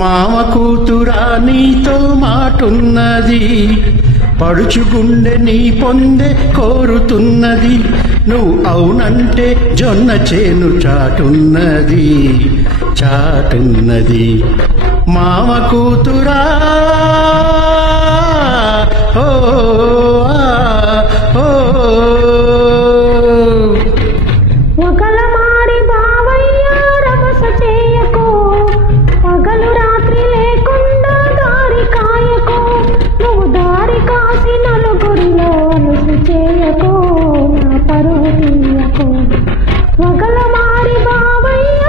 మామ కూతురా నీతో మాటున్నది, పడుచు గుండె నీ పొందే కోరుతున్నది. నువ్వు అవునంటే జొన్న చేను చాటున్నది, చాటున్నది. మామ కూతురా ఓ ఓ ఒకలమారి బావయ్య రభస చేయకు, పగలు రాత్రి లేకుండా దారి కాయకు. నువ్వు దారి కాసి నలుగురిలో అలసి చేయకు, నా పరువు తీయకు. ఒకలమారి బావయ్య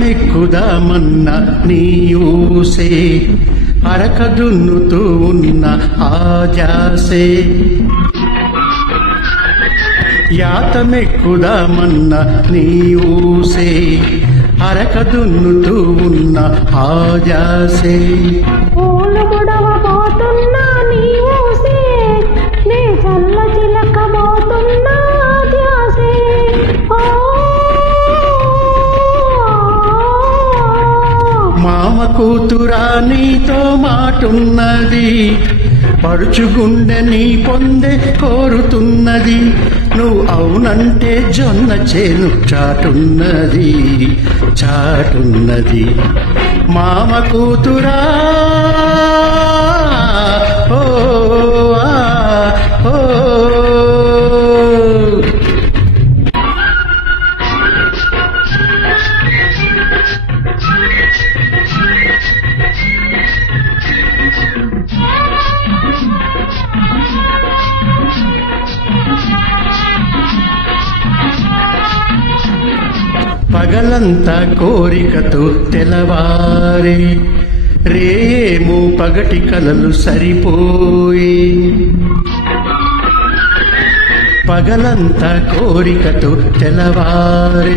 యాతమెక్కుదామన్న నీ ఊసే, అరక దున్నుతూ ఉన్న ఆజాసే. యాతమెక్కుదామన్న నీ ఊసే, అరక దున్నుతూ ఉన్న ఆజాసే. పూలు ముడవబోతున్నా నీ ఊసే, నీ చల్ల చిలకబోతున్నా ధ్యాసే. మామ కూతురా నీతో మాటున్నది, పడుచు గుండె నీ పొందే కోరుతున్నది. నువ్వు అవునంటే జొన్న చేను చాటున్నది, చాటున్నది. మామ కూతురా ఓ ఓ పగలంతా కోరికతో తెలవారే, రేమో పగటి కలలు సరిపోయే. పగలంతా కోరికతో తెలవారే,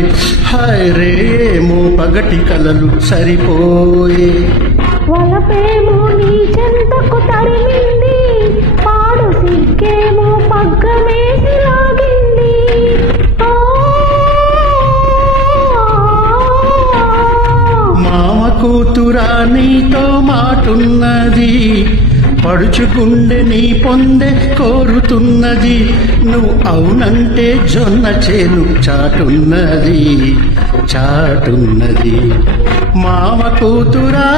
హాయ్ రేమో పగటి కలలు సరిపోయే. వలపేమో నీ చెంతకు తరిమింది, పాడు సిగ్గేమో పగ్గమేసి లాగింది. మామ కూతురా నీతో మాటున్నది, పడుచు గుండె నీ పొందే కోరుతున్నది. నువ్వు అవునంటే జొన్న చేను చాటున్నది, చాటున్నది. మామ కూతురా